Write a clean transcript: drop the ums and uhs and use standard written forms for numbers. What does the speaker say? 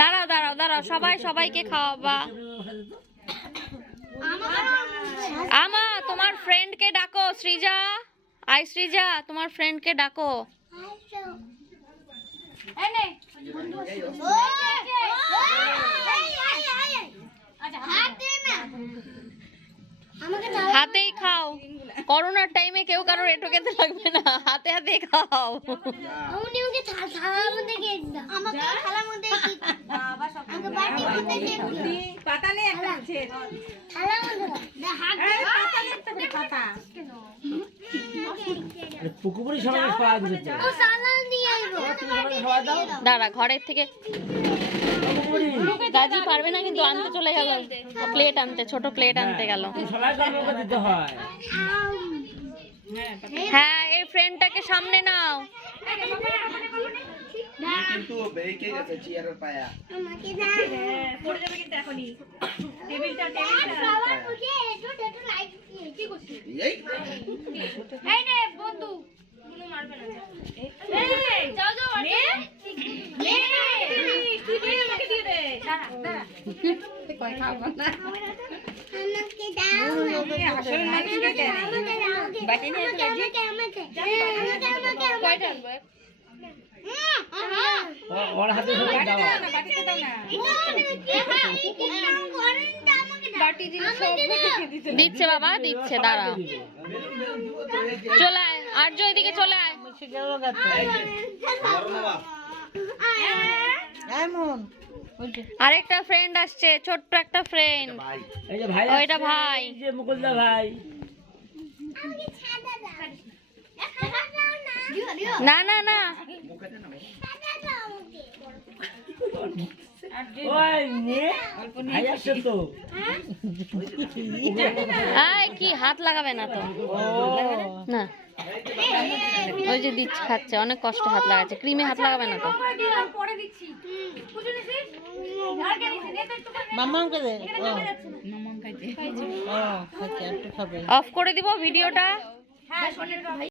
দাঁড়াও দাঁড়াও দাঁড়াও, সবাই সবাইকে খাওয়াবা। আমা তোমার ফ্রেন্ডকে ডাকো, সৃজা আই সৃজা তোমার ফ্রেন্ডকে ডাকো। হাতেই খাও, করোনার টাইমে কেউ কারোর এঁটো খেতে লাগবে না, হাতে হাতে খাও। দাঁড়া, ঘরের থেকে গাজি পারবে না কিন্তু আনতে চলে গেল, প্লেট আনতে, ছোট প্লেট আনতে গেল। হ্যাঁ, এই ফ্রেন্ডটাকে সামনে নাও। কিন্তু বেঁকে গেছে চেয়ারের পায়া। আমাকে দাও, পড়ে যাবে কিন্তু এখনি। টেবিলটা সবার মুখে একটু লাইট দিয়ে কি করছিস? এই নে বন্ধু, গুলো মারবে না। এই যাও যাও, নে নে তুই দিয়ে আমাকে দিয়ে দে। দাঁড়া দাঁড়া, তুই কই খাওয়া না। আমাকে দাও, আসল মানুষকে দে। বাটি নিয়ে চলে যা। আমাকে কয়টা আনবো? ওর হাতে দাও, বাটিতে দাও না। বাটি দিলে সব দিচ্ছে বাবা, দিচ্ছে, দাঁড়াও। চলে আয় আর্য, এদিকে চলে আয়। আরেকটা ফ্রেন্ড আসছে, ছোট্ট একটা ফ্রেন্ড। এই যে ভাই, ওইটা ভাই, এই যে মুকুলদা ভাই। না না না, ওই নে ভাই আসছে তো। আয় কি হাত লাগাবে না তো, না ওই যে দিচ্ছে, খাচ্ছে, অনেক কষ্টে হাত লাগাচ্ছে, ক্রিমে হাত লাগাবে না তো। অফ করে দিব ভিডিওটা।